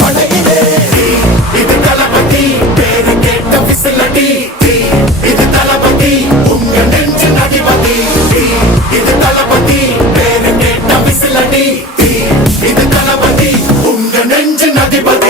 படையிலே இது தளபதி பேரு கேட்ட விசிலடி இது தளபதி உங்க நெஞ்சின் அதிபதி இது தளபதி பேரு கேட்ட விசிலடி இது தளபதி உங்க நெஞ்சின் அதிபதி